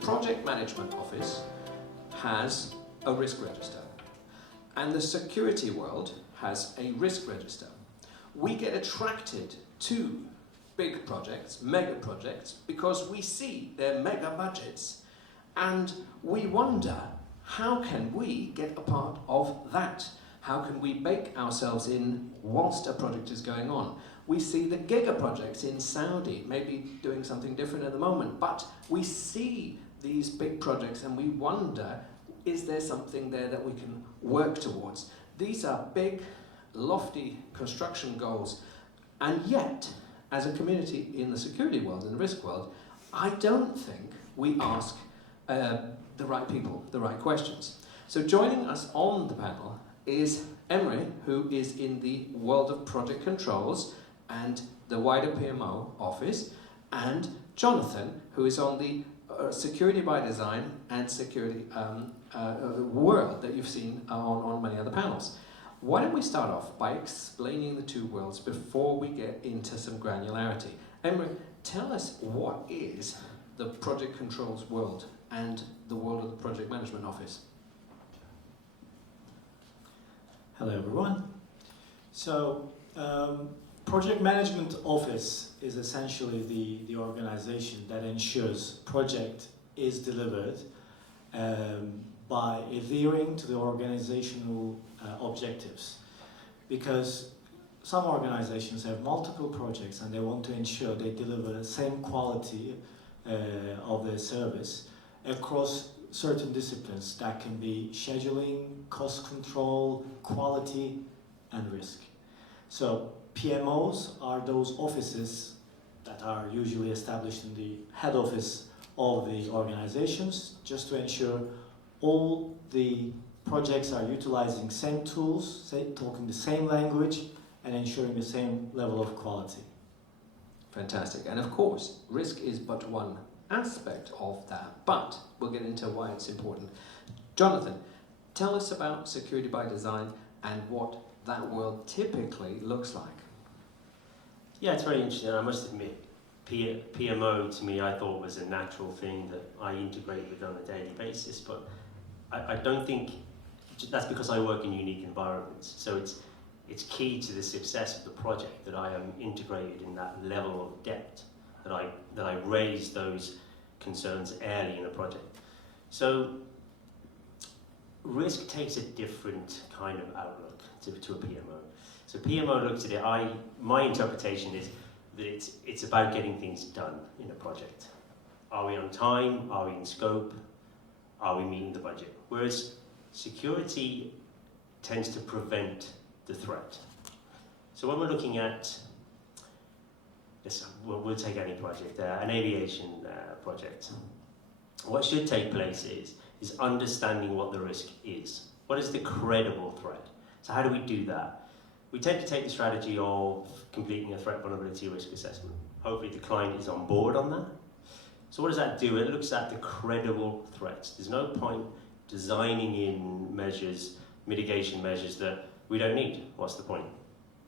project management office has a risk register, and the security world has a risk register. We get attracted to big projects, mega projects, because we see their mega budgets, and we wonder, how can we get a part of that? How can we bake ourselves in whilst a project is going on? We see the giga projects in Saudi, maybe doing something different at the moment, but we see these big projects and we wonder, is there something there that we can work towards? These are big, lofty construction goals, and yet, as a community in the security world and the risk world, I don't think we ask the right people the right questions. So joining us on the panel is Emre, who is in the world of project controls and the wider PMO office, and Jonathan, who is on the security by design and security world that you've seen on many other panels. Why don't we start off by explaining the two worlds before we get into some granularity? Emre, tell us what is the project controls world and the world of the project management office. Hello everyone. So, project management office is essentially the organization that ensures project is delivered by adhering to the organizational objectives. Because some organizations have multiple projects and they want to ensure they deliver the same quality of their service across certain disciplines. That can be scheduling, cost control, quality, and risk. So PMOs are those offices that are usually established in the head office of the organizations, just to ensure all the projects are utilizing same tools, talking the same language, and ensuring the same level of quality. Fantastic. And of course, risk is but one aspect of that, but we'll get into why it's important. Jonathan, tell us about security by design and what that world typically looks like. Yeah, it's very interesting. I must admit, PMO to me I thought was a natural thing that I integrate with on a daily basis, but I don't think that's because I work in unique environments. So it's key to the success of the project that I am integrated in that level of depth, that I raise those concerns early in a project. So risk takes a different kind of outlook to a PMO. So PMO looks at it, my interpretation is that it's about getting things done in a project. Are we on time? Are we in scope? Are we meeting the budget? Whereas security tends to prevent the threat. So when we're looking at, we'll take any project, an aviation project. What should take place is understanding what the risk is. What is the credible threat? So how do we do that? We tend to take the strategy of completing a threat vulnerability risk assessment. Hopefully the client is on board on that. So what does that do? It looks at the credible threats. There's no point designing in measures, mitigation measures that we don't need. What's the point?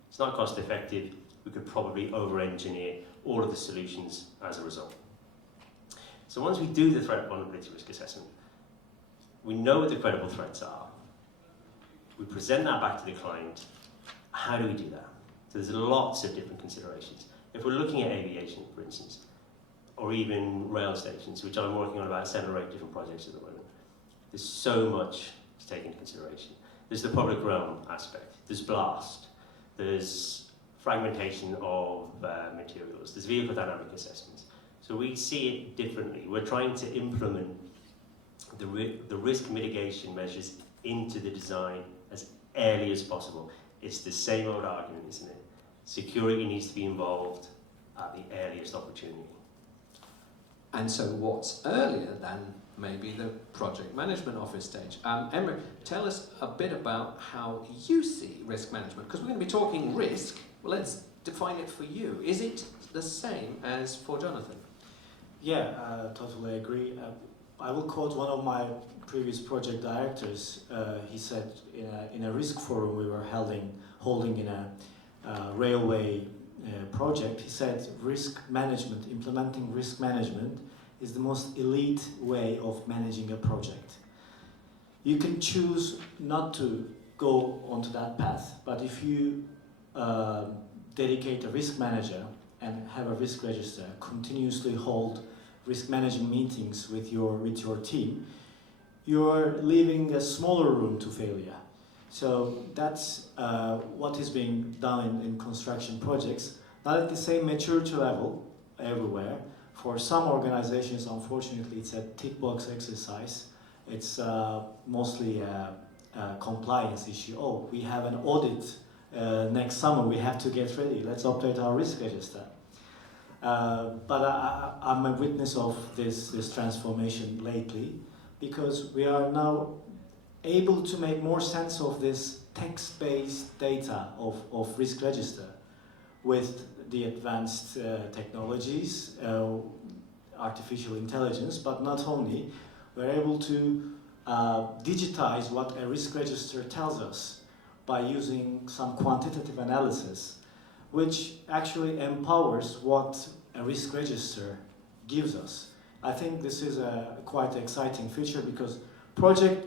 It's not cost effective. We could probably over-engineer all of the solutions as a result. So once we do the threat vulnerability risk assessment, we know what the credible threats are. We present that back to the client. How do we do that? So there's lots of different considerations. If we're looking at aviation, for instance, or even rail stations, which I'm working on about 7 or 8 different projects at the moment, there's so much to take into consideration. There's the public realm aspect, there's blast, there's fragmentation of materials, there's vehicle dynamic assessments. So we see it differently. We're trying to implement the risk mitigation measures into the design as early as possible. It's the same old argument, isn't it? Security needs to be involved at the earliest opportunity. And so what's earlier than maybe the project management office stage? Emre, tell us a bit about how you see risk management, because we're going to be talking risk. Well, let's define it for you. Is it the same as for Jonathan? Yeah, totally agree. I will quote one of my previous project directors. He said in a risk forum we were holding in a railway project, he said risk management, implementing risk management is the most elite way of managing a project. You can choose not to go onto that path, but if you dedicate a risk manager and have a risk register, continuously hold risk management meetings with your team, you're leaving a smaller room to failure. So that's what is being done in construction projects, not at the same maturity level everywhere. For some organizations, unfortunately, it's a tick box exercise. It's mostly a compliance issue. Oh, we have an audit next summer, we have to get ready, let's update our risk register. But I'm a witness of this transformation lately, because we are now able to make more sense of this text-based data of risk register with the advanced technologies, artificial intelligence, but not only. We're able to digitize what a risk register tells us by using some quantitative analysis, which actually empowers what a risk register gives us. I think this is a quite exciting feature, because project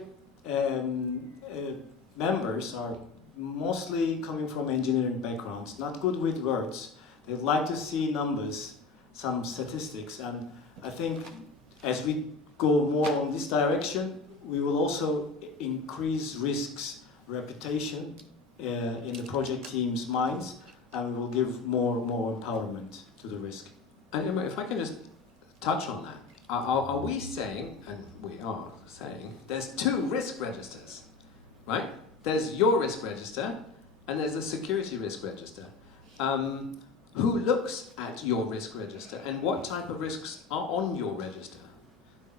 members are mostly coming from engineering backgrounds, not good with words. They'd like to see numbers, some statistics, and I think as we go more on this direction, we will also increase risks reputation in the project team's minds, and we will give more empowerment to the risk. And Emre, if I can just touch on that, are we saying, and we are saying, there's two risk registers, right? There's your risk register, and there's the security risk register. Who looks at your risk register, and what type of risks are on your register?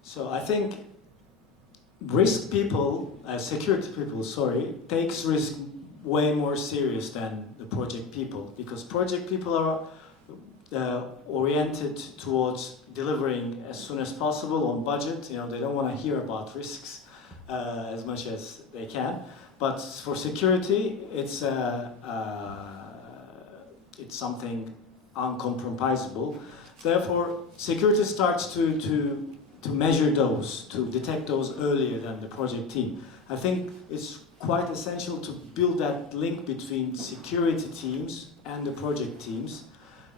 So I think risk people, security people, takes risk way more serious than the project people, because project people are oriented towards delivering as soon as possible on budget. You know, they don't want to hear about risks as much as they can. But for security, it's something uncompromisable. Therefore, security starts to measure those, to detect those earlier than the project team. I think it's quite essential to build that link between security teams and the project teams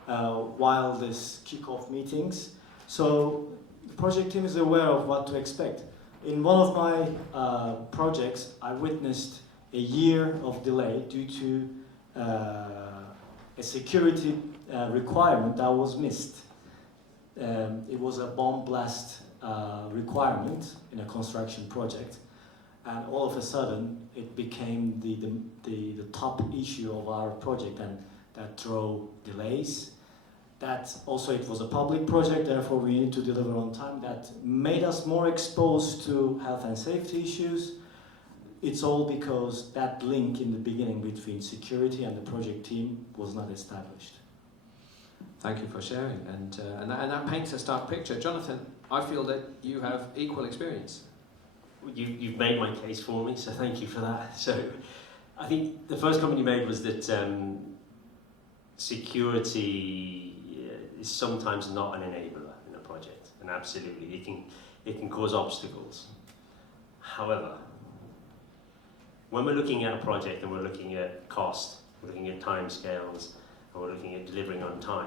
while this kick-off meetings. So the project team is aware of what to expect. In one of my projects, I witnessed a year of delay due to a security requirement that was missed. It was a bomb blast requirement in a construction project, and all of a sudden it became the top issue of our project, and that drove delays. That also, it was a public project, therefore we need to deliver on time. That made us more exposed to health and safety issues. It's all because that link in the beginning between security and the project team was not established. Thank you for sharing, and that paints a stark picture. Jonathan, I feel that you have equal experience. You've made my case for me, so thank you for that. So I think the first comment you made was that security is sometimes not an enabler in a project, and absolutely it can cause obstacles. However, when we're looking at a project and we're looking at cost, we're looking at timescales, and we're looking at delivering on time,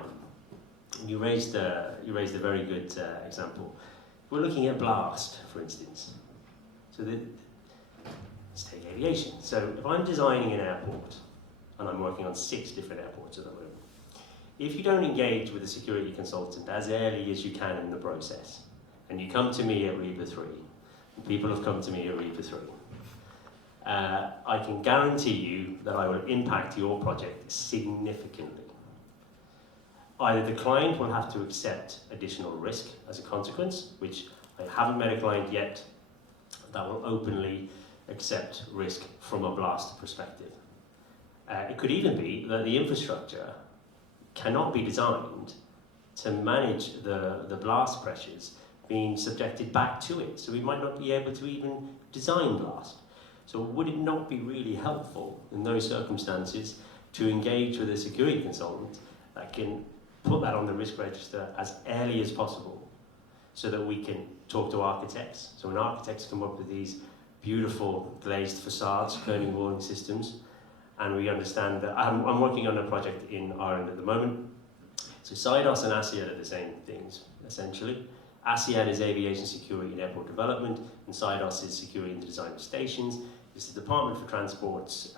and you raised a very good example. We're looking at blast, for instance. So let's take aviation. So if I'm designing an airport, and I'm working on 6 different airports at the moment, if you don't engage with a security consultant as early as you can in the process, and you come to me at REBA 3, and people have come to me at REBA 3, I can guarantee you that I will impact your project significantly. Either the client will have to accept additional risk as a consequence, which I haven't met a client yet that will openly accept risk from a blast perspective. It could even be that the infrastructure cannot be designed to manage the blast pressures being subjected back to it, so we might not be able to even design blast. So would it not be really helpful in those circumstances to engage with a security consultant that can put that on the risk register as early as possible, so that we can talk to architects. So when architects come up with these beautiful glazed facades, kerning walling systems, and we understand that I'm working on a project in Ireland at the moment. So SIDOS and ASIAD are the same things, essentially. ASIAD is aviation security and airport development, and SIDOS is security and design of stations. It's the Department for Transport's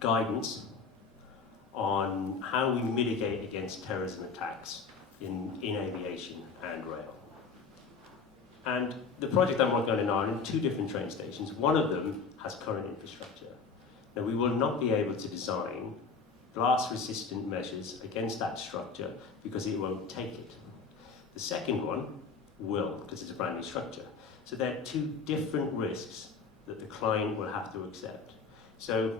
guidance on how we mitigate against terrorism attacks in aviation and rail. And the project I'm working on in Ireland, 2 different train stations, one of them has current infrastructure. Now, we will not be able to design blast-resistant measures against that structure because it won't take it. The second one will, because it's a brand new structure. So there are 2 different risks that the client will have to accept. So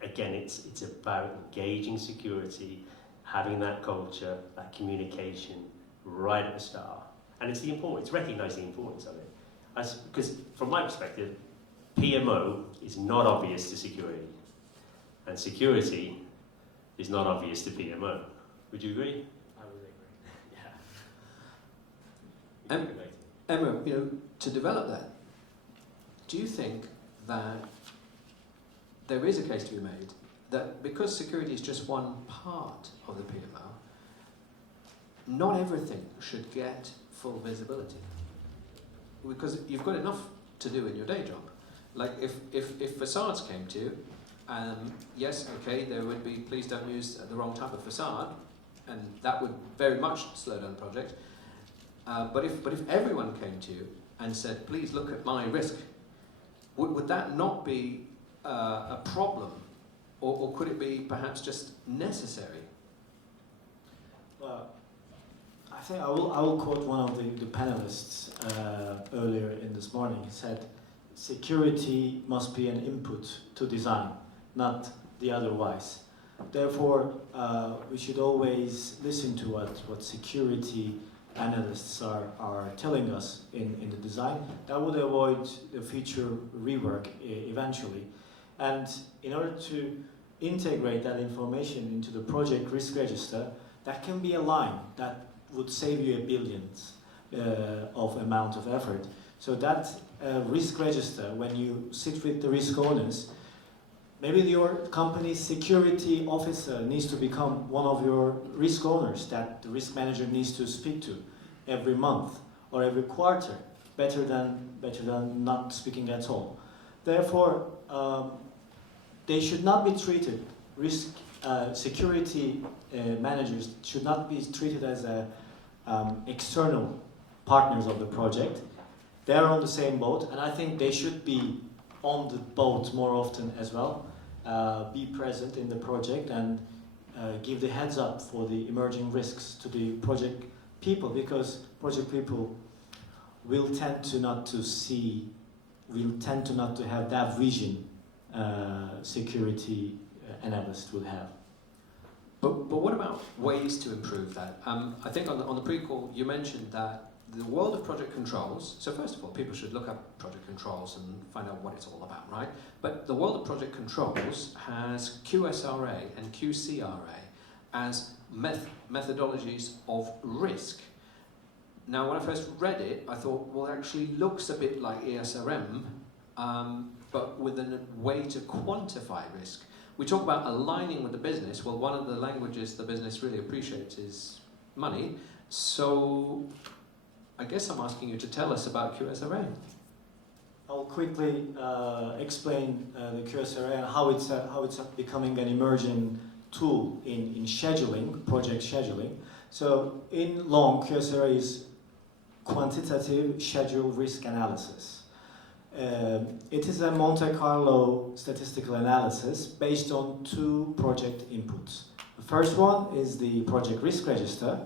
again, it's about engaging security, having that culture, that communication right at the start. And it's recognizing the importance of it. Because from my perspective, PMO is not obvious to security, and security is not obvious to PMO. Would you agree? I would agree. Yeah. Emre, to develop that, do you think that there is a case to be made that because security is just one part of the PMO, not everything should get full visibility? Because you've got enough to do in your day job. Like if facades came to you, yes, okay, there would be please don't use the wrong type of facade, and that would very much slow down the project. But if everyone came to you and said, please look at my risk, would that not be a problem, or could it be perhaps just necessary? Well, I think I will quote one of the panelists earlier in this morning. He said, security must be an input to design, not the otherwise. Therefore, we should always listen to what security analysts are telling us in the design. That would avoid the future rework eventually. And in order to integrate that information into the project risk register, that can be a line that would save you billions of amount of effort. So that risk register, when you sit with the risk owners, maybe your company's security officer needs to become one of your risk owners that the risk manager needs to speak to every month or every quarter, better than not speaking at all. Therefore, they should not be treated, security managers should not be treated as external partners of the project. They're on the same boat, and I think they should be on the boat more often as well, be present in the project and give the heads up for the emerging risks to the project people, because project people will tend to not to have that vision security analyst would have. But what about ways to improve that? I think on the pre-call you mentioned that the world of project controls, so first of all, people should look up project controls and find out what it's all about, right? But the world of project controls has QSRA and QCRA as methodologies of risk. Now, when I first read it, I thought, well, it actually looks a bit like ESRM, but with a way to quantify risk. We talk about aligning with the business. Well, one of the languages the business really appreciates is money. So I guess I'm asking you to tell us about QSRA. I'll quickly explain the QSRA and how it's becoming an emerging tool in scheduling, project scheduling. So in long, QSRA is quantitative schedule risk analysis. It is a Monte Carlo statistical analysis based on 2 project inputs. The first one is the project risk register,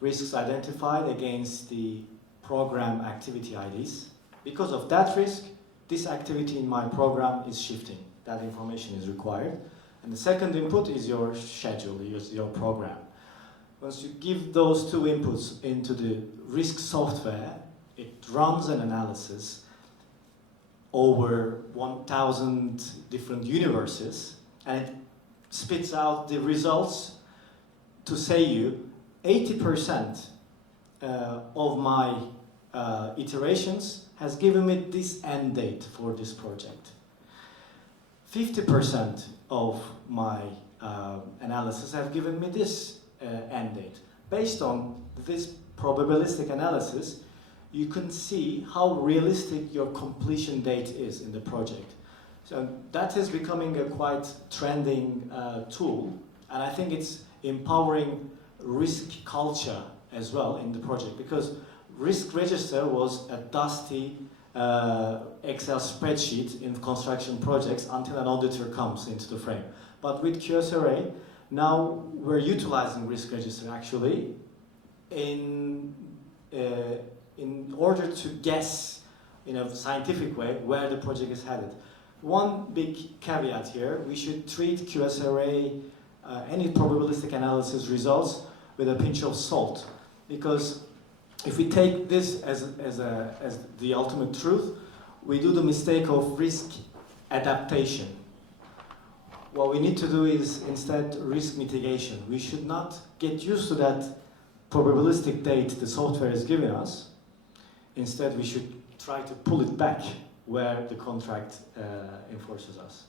risks identified against the program activity IDs. Because of that risk, this activity in my program is shifting. That information is required. And the second input is your schedule, your program. Once you give those 2 inputs into the risk software, it runs an analysis over 1,000 different universes, and it spits out the results to say you 80% of my iterations has given me this end date for this project. 50% of my analysis have given me this end date. Based on this probabilistic analysis, you can see how realistic your completion date is in the project. So that is becoming a quite trending tool, and I think it's empowering risk culture as well in the project, because risk register was a dusty Excel spreadsheet in construction projects until an auditor comes into the frame. But with QS Array, now we're utilizing risk register actually in order to guess in a scientific way where the project is headed. One big caveat here, we should treat QS Array, any probabilistic analysis results with a pinch of salt, because if we take this as the ultimate truth, we do the mistake of risk adaptation. What we need to do is instead risk mitigation. We should not get used to that probabilistic date the software is giving us. Instead, we should try to pull it back where the contract enforces us.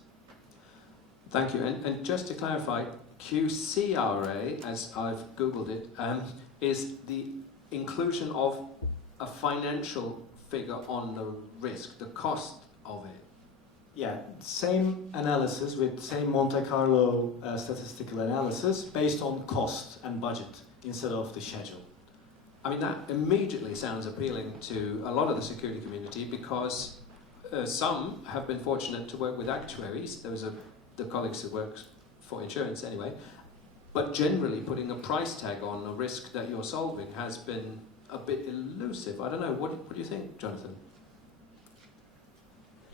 Thank you. And just to clarify, QCRA, as I've Googled it, is the inclusion of a financial figure on the risk, the cost of it. Yeah, same analysis with same Monte Carlo statistical analysis based on cost and budget instead of the schedule. I mean, that immediately sounds appealing to a lot of the security community, because some have been fortunate to work with actuaries. Those are the colleagues who work for insurance anyway. But generally, putting a price tag on a risk that you're solving has been a bit elusive. I don't know. What do you think, Jonathan?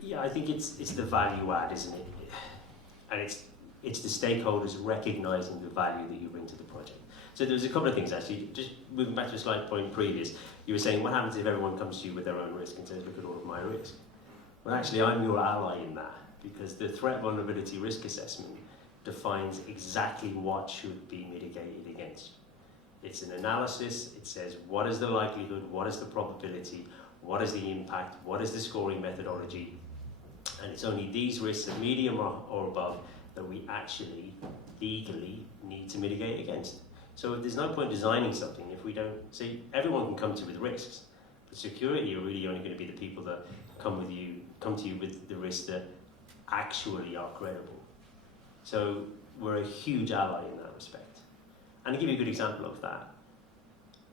Yeah, I think it's the value add, isn't it? And it's the stakeholders recognising the value that you bring to the project. So there's a couple of things actually. Just moving back to a slide point previous, you were saying what happens if everyone comes to you with their own risk and says, look at all of my risk? Well, actually, I'm your ally in that, because the threat vulnerability risk assessment defines exactly what should be mitigated against. It's an analysis. It says what is the likelihood, what is the probability, what is the impact, what is the scoring methodology, and it's only these risks at medium or above that we actually legally need to mitigate against. So there's no point designing something if we don't see. Everyone can come to you with risks, but security are really only going to be the people that come to you with the risks that actually are credible. So we're a huge ally in that respect. And to give you a good example of that,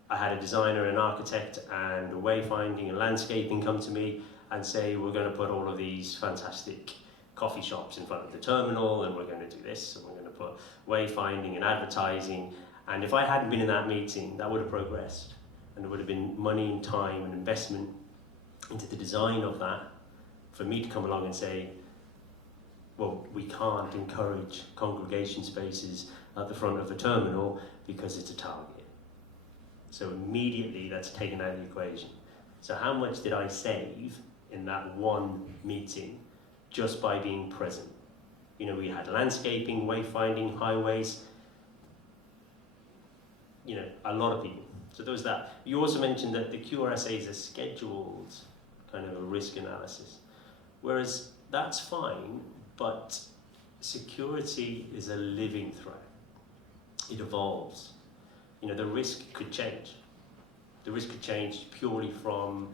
I had a designer, an architect, and a wayfinding and landscaping come to me and say, we're going to put all of these fantastic coffee shops in front of the terminal, and we're going to do this, and we're going to put wayfinding and advertising. And if I hadn't been in that meeting, that would have progressed, and there would have been money and time and investment into the design of that for me to come along and say, well, we can't encourage congregation spaces at the front of a terminal because it's a target. So immediately that's taken out of the equation. So how much did I save in that one meeting just by being present? You know, we had landscaping, wayfinding, highways, you know, a lot of people. So there was that. You also mentioned that the QRSA is a scheduled kind of a risk analysis, whereas that's fine, but security is a living threat. It evolves. You know, the risk could change. The risk could change purely from,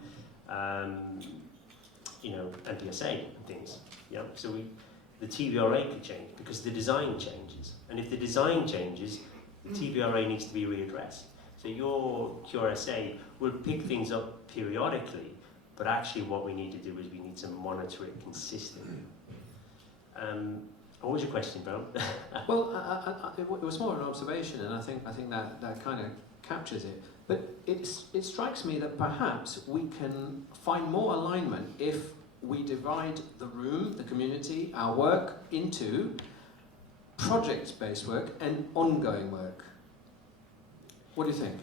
you know, MPSA and things. Yeah. So the TVRA could change because the design changes, and if the design changes, the TVRA needs to be readdressed. So your QRSA will pick things up periodically, but actually what we need to do is we need to monitor it consistently. What was your question, Bill? Well, it was more an observation, and I think that kind of captures it. But it strikes me that perhaps we can find more alignment if we divide the room, the community, our work into project-based work and ongoing work. What do you think?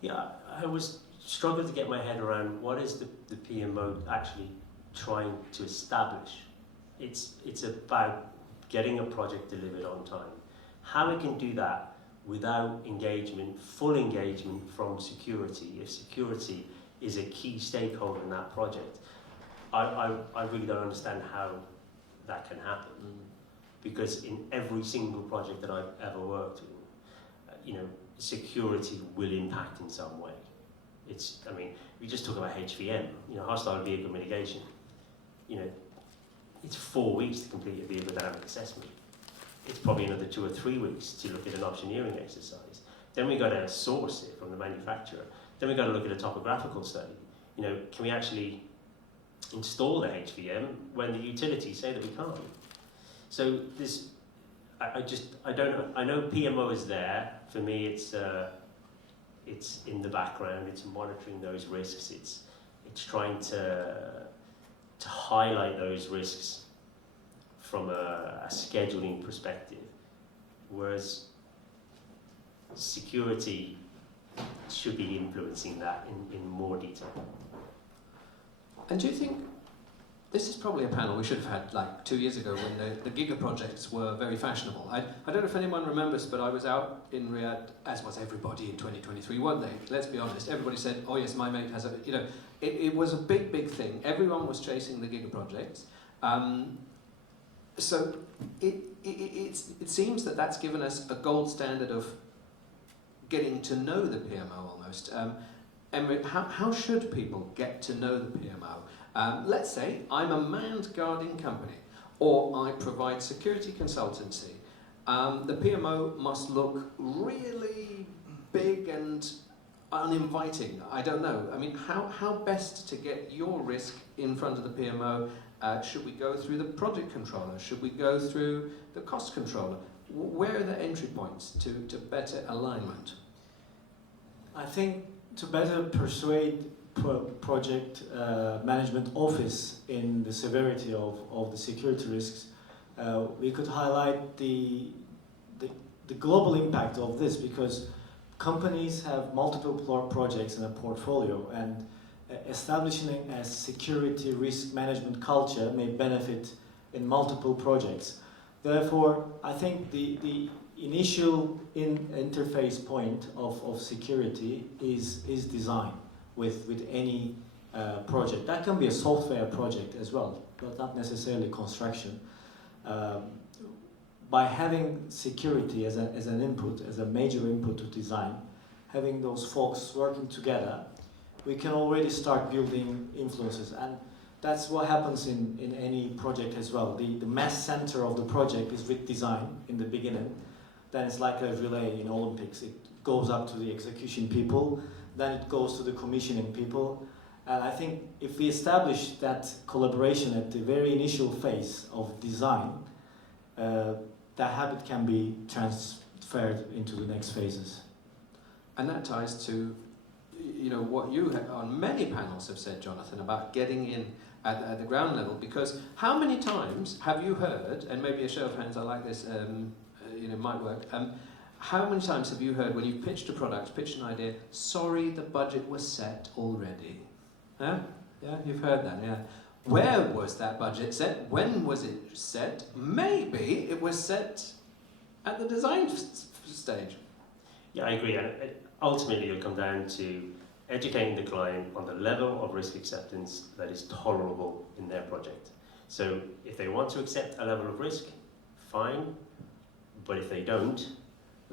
Yeah, I was struggling to get my head around what is the PMO actually trying to establish. It's about getting a project delivered on time. How we can do that without engagement, full engagement from security. If security is a key stakeholder in that project, I really don't understand how that can happen. Because in every single project that I've ever worked in, security will impact in some way. We just talk about HVM, hostile vehicle mitigation. It's 4 weeks to complete a vehicle dynamic assessment. It's probably another 2 or 3 weeks to look at an optioneering exercise. Then we got to source it from the manufacturer. Then we got to look at a topographical study. Can we actually install the HVM when the utilities say that we can't? So this, I don't know. I know PMO is there. For me, it's in the background. It's monitoring those risks. It's trying to highlight those risks from a scheduling perspective, whereas security should be influencing that in more detail. And do you think this is probably a panel we should have had like 2 years ago when the Giga projects were very fashionable? I don't know if anyone remembers, but I was out in Riyadh, as was everybody in 2023 one day. Let's be honest, everybody said, oh yes, my mate has it was a big thing. Everyone was chasing the Giga projects. So it seems that that's given us a gold standard of getting to know the PMO almost. Emre, how should people get to know the PMO? Let's say I'm a manned guarding company, or I provide security consultancy. The PMO must look really big and uninviting. I don't know. I mean, how best to get your risk in front of the PMO? Should we go through the project controller? Should we go through the cost controller? Where are the entry points to better alignment? I think to better persuade project management office in the severity of the security risks, we could highlight the global impact of this, because companies have multiple projects in a portfolio, and establishing a security risk management culture may benefit in multiple projects. Therefore, I think the initial interface point of security is design with any project. That can be a software project as well, but not necessarily construction. By having security as an input, as a major input to design, having those folks working together, we can already start building influences. And that's what happens in any project as well. The mass center of the project is with design in the beginning. Then it's like a relay in Olympics. It goes up to the execution people, then it goes to the commissioning people. And I think if we establish that collaboration at the very initial phase of design, that habit can be transferred into the next phases. And that ties to what you on many panels have said, Jonathan, about getting in at the ground level. Because how many times have you heard, and maybe a show of hands, I like this, might work. How many times have you heard when you've pitched a product, pitched an idea, sorry, the budget was set already? Huh? Yeah, you've heard that, yeah. Where was that budget set? When was it set? Maybe it was set at the design stage. Yeah, I agree. And ultimately, it'll come down to educating the client on the level of risk acceptance that is tolerable in their project. So if they want to accept a level of risk, fine. But if they don't,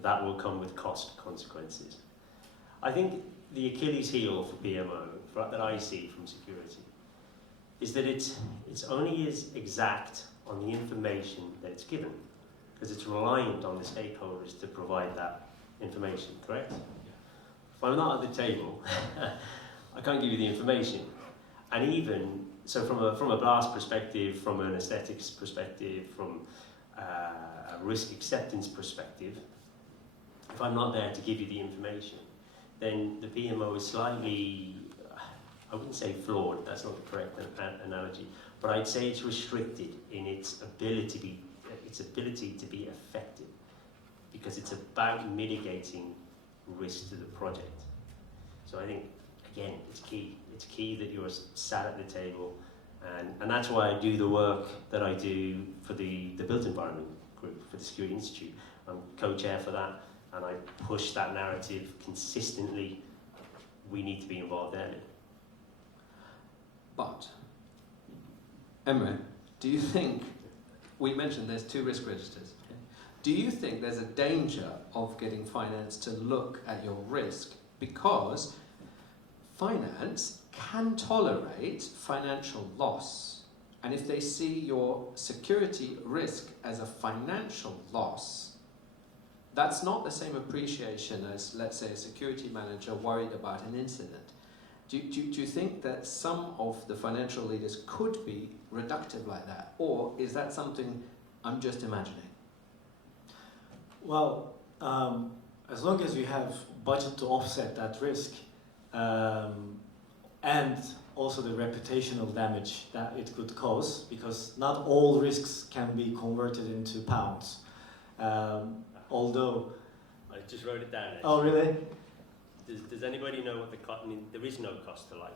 that will come with cost consequences. I think the Achilles heel for PMO, that I see from security, is that it's only as exact on the information that it's given, because it's reliant on the stakeholders to provide that information, correct? Yeah. If I'm not at the table, I can't give you the information. And even, so from a blast perspective, from an aesthetics perspective, from a risk acceptance perspective, if I'm not there to give you the information, then the PMO is slightly, I wouldn't say flawed, that's not the correct analogy, but I'd say it's restricted in its ability to be effective, because it's about mitigating risk to the project. So I think, again, it's key. It's key that you're sat at the table, and that's why I do the work that I do for the Built Environment Group, for the Security Institute. I'm co-chair for that, and I push that narrative consistently, we need to be involved early. But, Emre, do you think, we mentioned there's 2 risk registers, okay? Do you think there's a danger of getting finance to look at your risk, because finance can tolerate financial loss, and if they see your security risk as a financial loss, that's not the same appreciation as, let's say, a security manager worried about an incident. Do you think that some of the financial leaders could be reductive like that? Or is that something I'm just imagining? Well, as long as you have budget to offset that risk, and also the reputational damage that it could cause, because not all risks can be converted into pounds. Although... I just wrote it down. Actually. Oh, really? Does anybody know what the cost? I mean, there is no cost to life.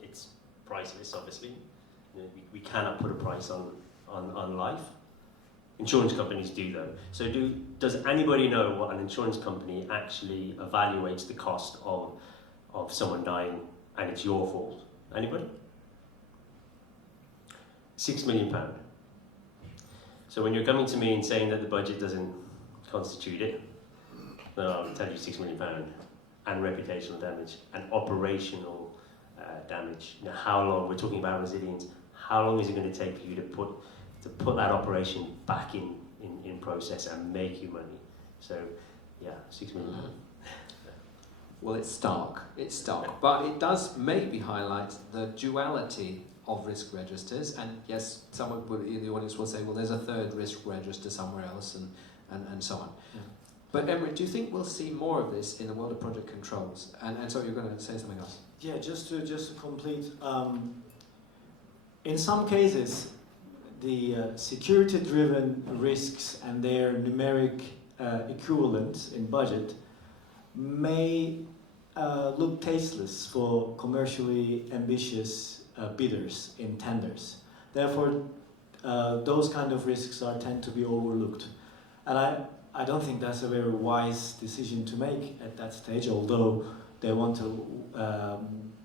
It's priceless, obviously. You know, we cannot put a price on life. Insurance companies do, though. So does anybody know what an insurance company actually evaluates the cost of someone dying and it's your fault? Anybody? £6 million. So when you're coming to me and saying that the budget doesn't constitute it, then I'll tell you £6 million. And reputational damage and operational damage. Now, how long? We're talking about resilience. How long is it going to take for you to put that operation back in process and make you money? So, yeah, £6 million. Well, it's stark, but it does maybe highlight the duality of risk registers, and yes, someone in the audience will say, well, there's a 3rd risk register somewhere else, and so on. Yeah. But Emre, do you think we'll see more of this in the world of project controls? And so you're going to say something else? Yeah, just to complete. In some cases, the security-driven risks and their numeric equivalent in budget may look tasteless for commercially ambitious bidders in tenders. Therefore, those kind of risks tend to be overlooked. And I don't think that's a very wise decision to make at that stage, although they want to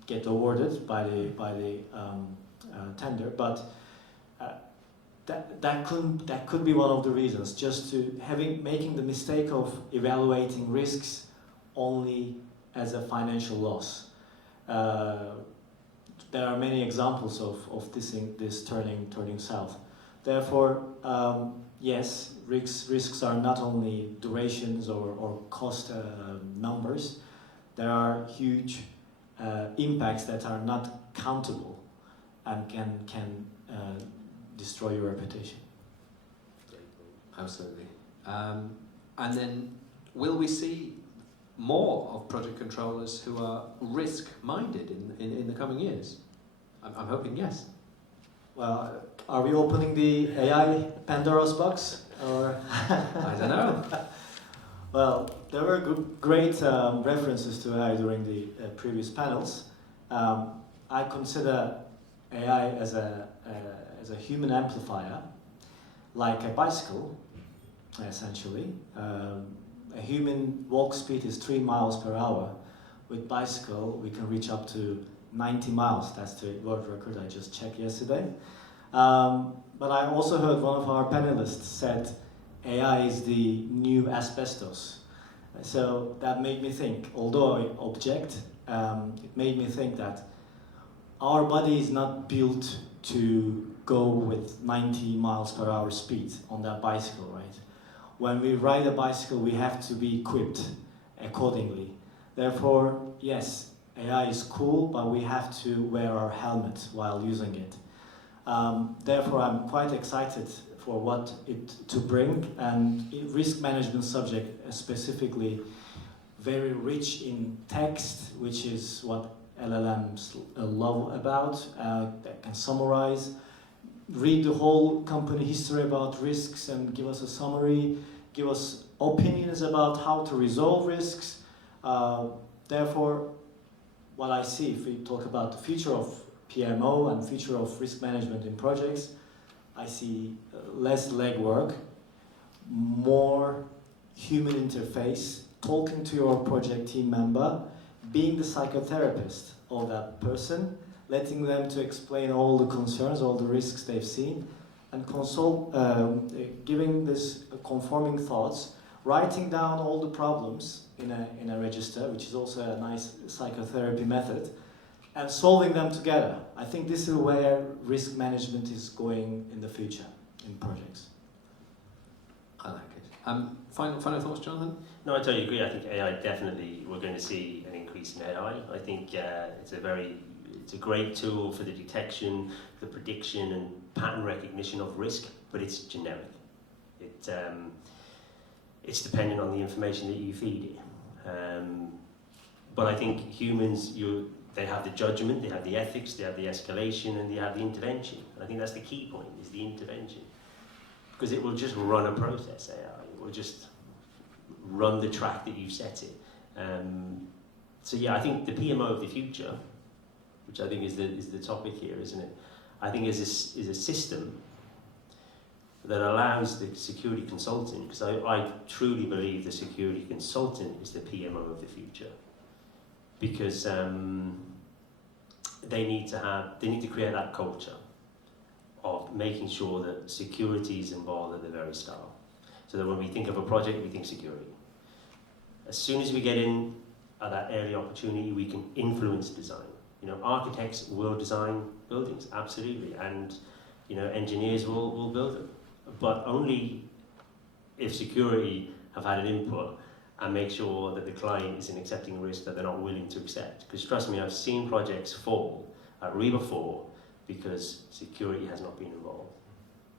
get awarded by the tender. But that could be one of the reasons, just to making the mistake of evaluating risks only as a financial loss. There are many examples of this turning south. Therefore, yes, risks are not only durations or cost numbers. There are huge impacts that are not countable and can destroy your reputation. Absolutely. And then, will we see more of project controllers who are risk-minded in the coming years? I'm hoping yes. Well, are we opening the AI Pandora's box? Or I don't know. Well, there were great references to AI during the previous panels. I consider AI as a human amplifier, like a bicycle, essentially. A human walk speed is 3 miles per hour. With bicycle, we can reach up to 90 miles. That's the world record I just checked yesterday. But I also heard one of our panelists said AI is the new asbestos. So that made me think, although I object, it made me think that our body is not built to go with 90 miles per hour speed on that bicycle, right? When we ride a bicycle, we have to be equipped accordingly. Therefore, yes, AI is cool, but we have to wear our helmet while using it. Therefore, I'm quite excited for what it to bring, and risk management subject specifically very rich in text, which is what LLMs love about, that can summarize, read the whole company history about risks and give us a summary, give us opinions about how to resolve risks. Therefore, what I see, if we talk about the future of PMO and future of risk management in projects, I see less legwork, more human interface, talking to your project team member, being the psychotherapist of that person, letting them to explain all the concerns, all the risks they've seen, and giving this conforming thoughts, writing down all the problems in a register, which is also a nice psychotherapy method, and solving them together. I think this is where risk management is going in the future in projects. I like it. Final thoughts, Jonathan? No, I totally agree. I think AI definitely, we're going to see an increase in AI. I think it's a great tool for the detection, the prediction and pattern recognition of risk, but it's generic. It's dependent on the information that you feed it. But I think humans, they have the judgment, they have the ethics, they have the escalation, and they have the intervention. And I think that's the key point, is the intervention. Because it will just run a process, AI. It will just run the track that you've set it. So yeah, I think the PMO of the future, which I think is the topic here, isn't it? I think is a system that allows the security consultant, because I truly believe the security consultant is the PMO of the future, because they need to create that culture of making sure that security is involved at the very start, so that when we think of a project, we think security. As soon as we get in at that early opportunity, we can influence design. Architects will design buildings, absolutely, and engineers will build them, but only if security have had an input and make sure that the client isn't accepting a risk that they're not willing to accept. Because trust me, I've seen projects fall at REBA 4 because security has not been involved.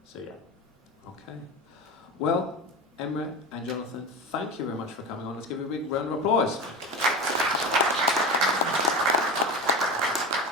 So yeah. Okay. Well, Emre and Jonathan, thank you very much for coming on. Let's give a big round of applause.